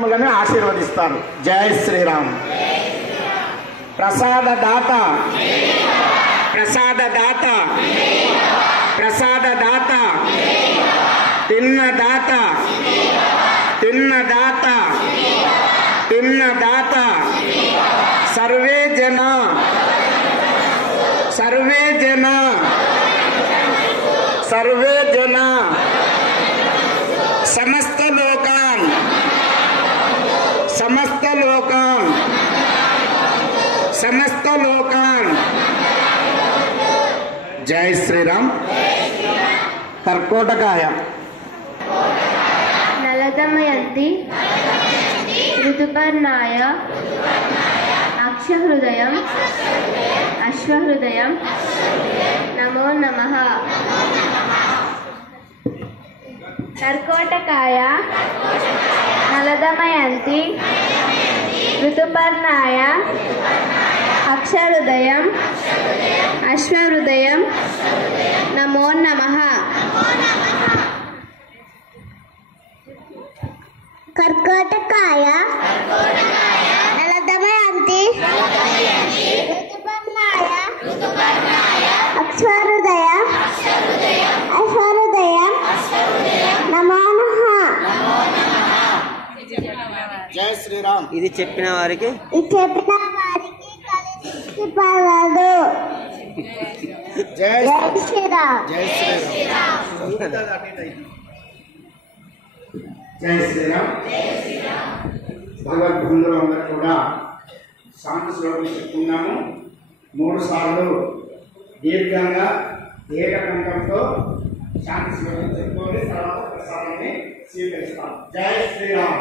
మిమ్మల్ని ఆశీర్వదిస్తారు. జై శ్రీరామ్. ప్రసాదదాత, ప్రసాదదాత, ప్రసాదదాత, తిన్నదాత, తిన్నదాత, తిన్నదాత, సర్వే జన, సర్వే జన, సర్వే జన, సమస్త లోకాన్, సమస్త లోకాన్, సమస్త లోకాన్. జై శ్రీరామ్. కర్కోటకాయ, నలదమయంతి, ఋతుపర్ణాయ, అక్షహృదయం, అశ్వహృదయం, నమో నమః. కర్కోటకాయ, నలదమయంతి, ఋతుపర్ణాయ, అక్షహృదయం, అశ్వహృదయం, నమో నమః. కర్కోటకాయ, నలదమయంతి, ఋతుపర్ణాయ, అక్షహృదయ, అశ్వహృదయం, నమో నమః. జై శ్రీరామ్. ఇది చెప్పిన వారికి కలిసి పడదు. జై శ్రీరామ్. జై శ్రీరామ్. జై శ్రీరామ్. భగవద్బంధువులందరూ కూడా శాంతి శ్లోకం చెప్పుకున్నాము. 3 సార్లు దీర్ఘంగా ఏకకంఠంతో శాంతి శ్లోకం చెప్పుకొని తర్వాత ప్రసాదాన్ని స్వీకరిస్తాం. జై శ్రీరామ్.